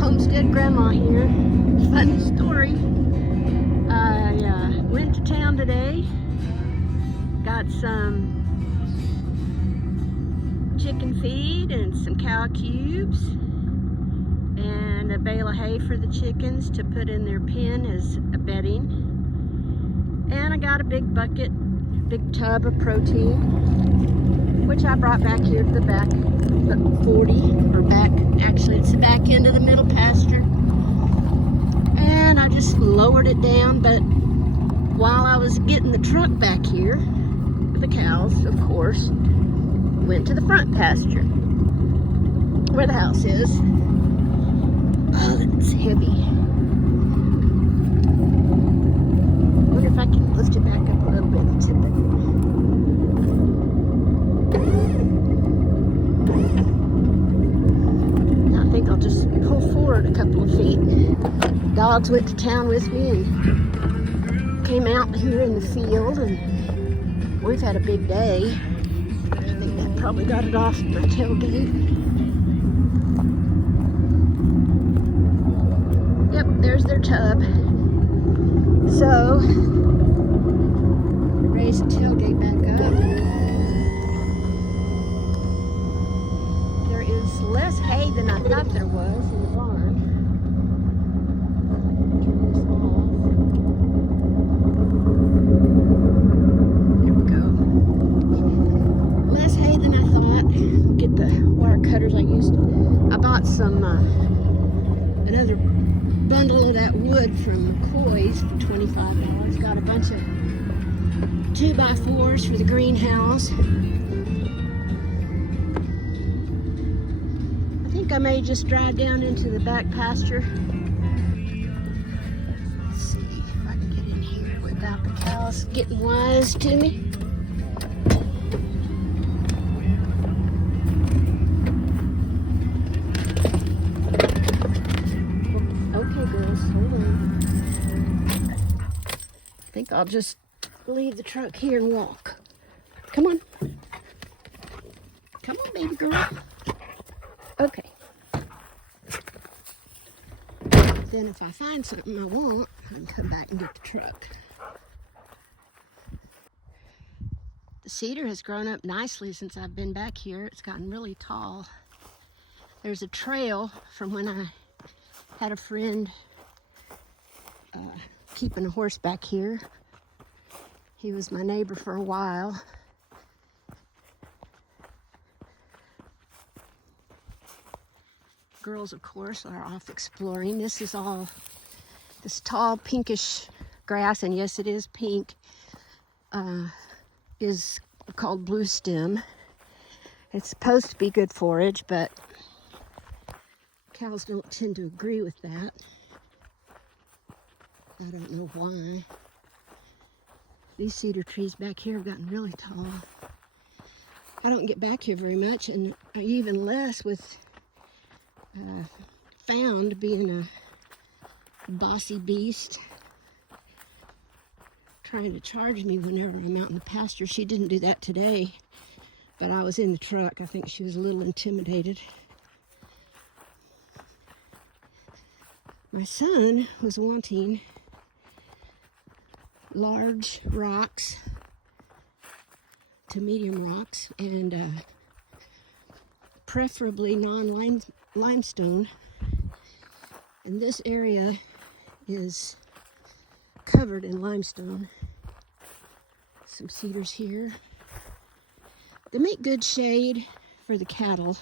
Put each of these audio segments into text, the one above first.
Homestead Grandma here. Funny story. I went to town today, got some chicken feed and some cow cubes and a bale of hay for the chickens to put in their pen as a bedding. And I got a big bucket, big tub of protein, which I brought back here to the back 40, or back, actually it's the back end of the middle pasture. And I just lowered it down, but while I was getting the truck back here, the cows, of course, went to the front pasture, where the house is. Oh, that's heavy. I wonder if I can lift it back up a little bit and tip it. I think I'll just pull forward a couple of feet. Dogs went to town with me and came out here in the field, and we've had a big day. I think that probably got it off my tailgate. Yep, there's their tub. So, raise the tailgate back up. There is less hay than I thought there was in the barn. Turn this off. There we go. Less hay than I thought. Get the wire cutters I used. I bought some another bundle of that wood from McCoy's for $25. Got a bunch of 2x4s for the greenhouse. I think I may just drive down into the back pasture. Let's see if I can get in here without the cows getting wise to me. Okay, girls, hold on. I think I'll just leave the truck here and walk. Come on. Come on, baby girl. Okay. Then if I find something I want, I can come back and get the truck. The cedar has grown up nicely since I've been back here. It's gotten really tall. There's a trail from when I had a friend keeping a horse back here. He was my neighbor for a while. Girls, of course, are off exploring. This is all this tall pinkish grass, and yes, it is pink, is called blue stem. It's supposed to be good forage, but cows don't tend to agree with that. I don't know why. These cedar trees back here have gotten really tall. I don't get back here very much, and even less with Found being a bossy beast, trying to charge me whenever I'm out in the pasture. She didn't do that today, but I was in the truck. I think she was a little intimidated. My son was wanting large rocks to medium rocks, and preferably non-limestone. And this area is covered in limestone. Some cedars here. They make good shade for the cattle,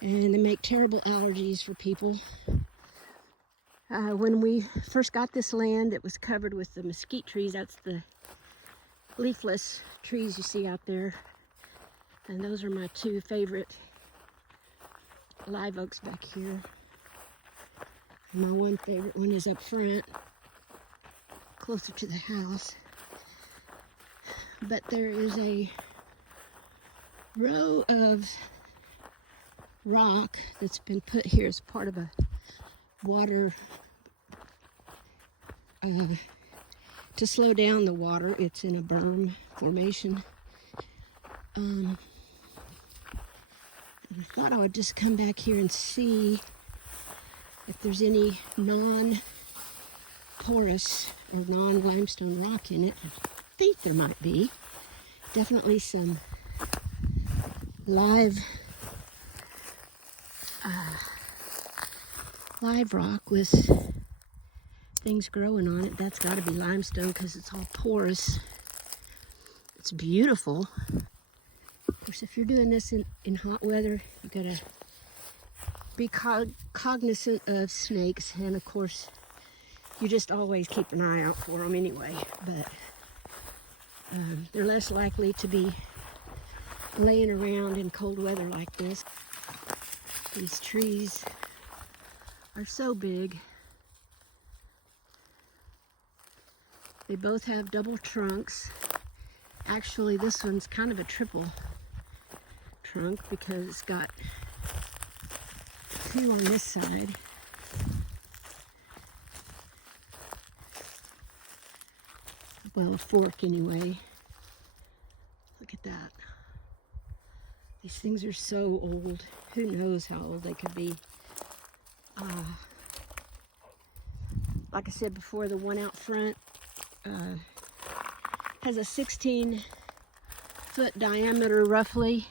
and they make terrible allergies for people. When we first got this land, it was covered with the mesquite trees. That's the leafless trees you see out there. And those are my two favorite live oaks back here. My one favorite one is up front, closer to the house. But there is a row of rock that's been put here as part of a water, to slow down the water. It's in a berm formation. But I thought I would just come back here and see if there's any non-porous or non-limestone rock in it. I think there might be. Definitely some live rock with things growing on it. That's got to be limestone because it's all porous. It's beautiful. Of course, if you're doing this in hot weather, you gotta be cognizant of snakes, and of course, you just always keep an eye out for them anyway. But they're less likely to be laying around in cold weather like this. These trees are so big. They both have double trunks. Actually, this one's kind of a triple trunk because it's got two on this side. Well, a fork anyway. Look at that. These things are so old. Who knows how old they could be. Like I said before, the one out front has a 16-foot diameter roughly.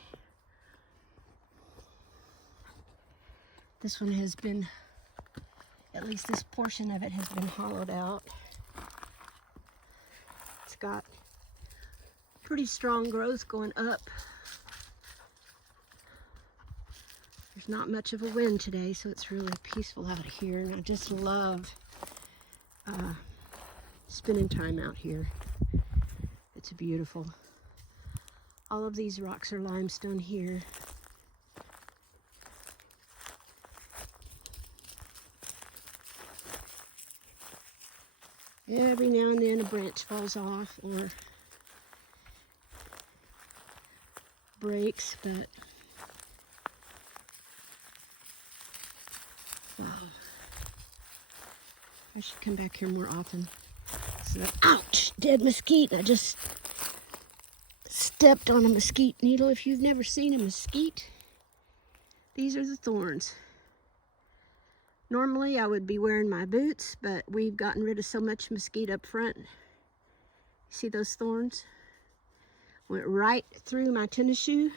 This one has been, at least this portion of it has been hollowed out. It's got pretty strong growth going up. There's not much of a wind today, so it's really peaceful out here, and I just love spending time out here. It's beautiful. All of these rocks are limestone here. Every now and then a branch falls off or breaks, but wow. I should come back here more often. So, ouch! Dead mesquite. I just stepped on a mesquite needle. If you've never seen a mesquite, these are the thorns. Normally I would be wearing my boots, but we've gotten rid of so much mesquite up front. See those thorns? Went right through my tennis shoe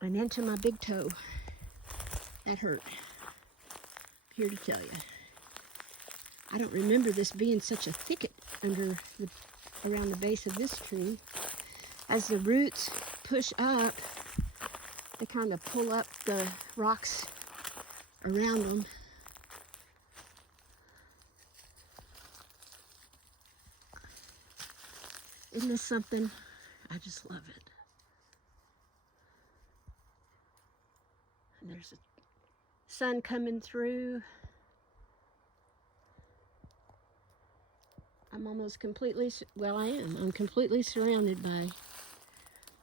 and into my big toe. That hurt. Here to tell you. I don't remember this being such a thicket around the base of this tree. As the roots push up, they kind of pull up the rocks around them. Isn't this something? I just love it. And there's the sun coming through. I'm almost completely, well, I am. I'm completely surrounded by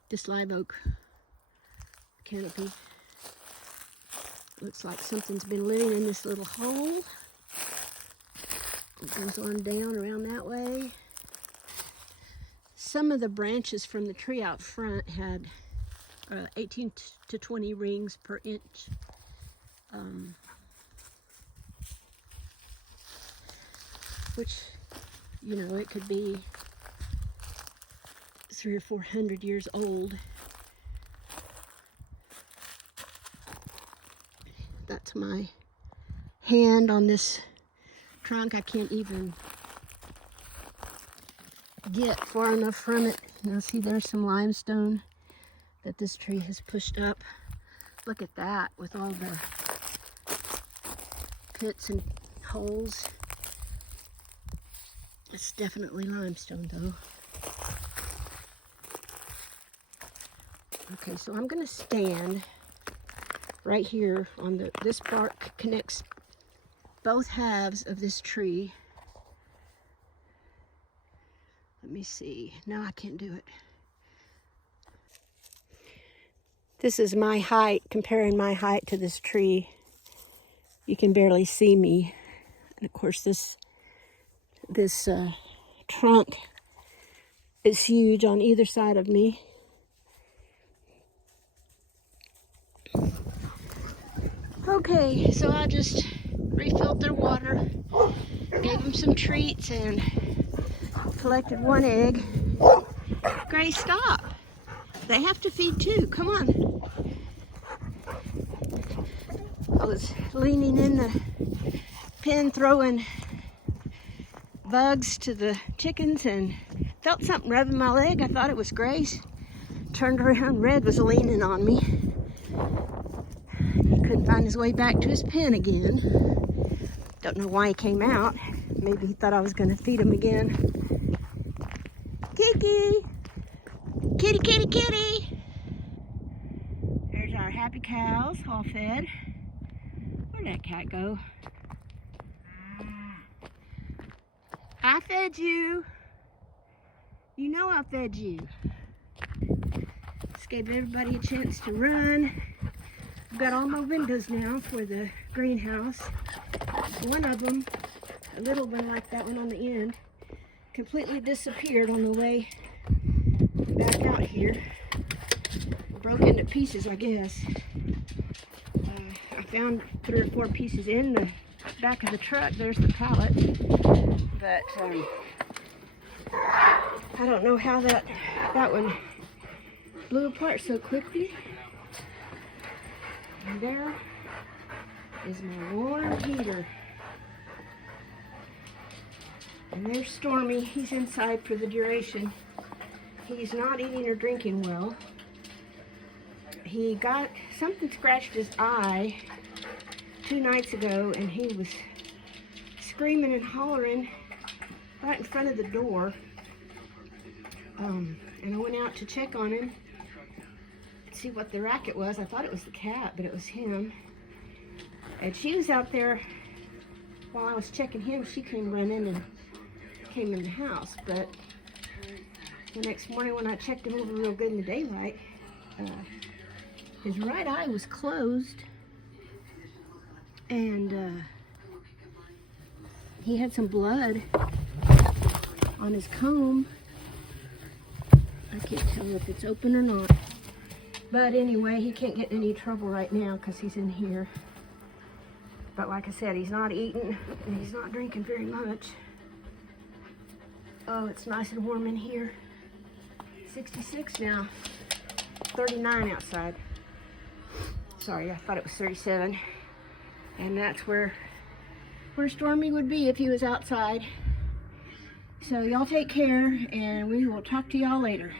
this live oak canopy. Looks like something's been living in this little hole. It goes on down around that way. Some of the branches from the tree out front had 18 to 20 rings per inch. Which, you know, it could be 300 or 400 years old. That's my hand on this trunk. I can't even get far enough from it. Now see, there's some limestone that this tree has pushed up. Look at that with all the pits and holes. It's definitely limestone though. Okay, so I'm gonna stand right here on this bark connects both halves of this tree. Let me see. No, I can't do it. This is my height, comparing my height to this tree. You can barely see me. And of course this trunk is huge on either side of me. Okay, so I just refilled their water, gave them some treats, and collected one egg. Grace, stop. They have to feed too. Come on. I was leaning in the pen throwing bugs to the chickens and felt something rubbing my leg. I thought it was Grace. Turned around, Red was leaning on me. He couldn't find his way back to his pen again. Don't know why he came out. Maybe he thought I was going to feed him again. Kiki! Kitty, kitty, kitty! There's our happy cows, all fed. Where'd that cat go? I fed you. You know I fed you. Just gave everybody a chance to run. I've got all my windows now for the greenhouse. One of them, a little one like that one on the end, completely disappeared on the way back out here. Broke into pieces, I guess. I found 3 or 4 pieces in the back of the truck. There's the pallet. But I don't know how that one blew apart so quickly. And there is my warm heater. And there's Stormy. He's inside for the duration. He's not eating or drinking well. He got something scratched his eye 2 nights ago, and he was screaming and hollering right in front of the door. And I went out to check on him, see what the racket was. I thought it was the cat, but it was him. And she was out there while I was checking him. She came running and came in the house. But the next morning when I checked him over real good in the daylight, his right eye was closed, and he had some blood on his comb. I can't tell if it's open or not. But anyway, he can't get in any trouble right now because he's in here. But like I said, he's not eating and he's not drinking very much. Oh, it's nice and warm in here. 66 now. 39 outside. Sorry, I thought it was 37. And that's where Stormy would be if he was outside. So y'all take care, and we will talk to y'all later.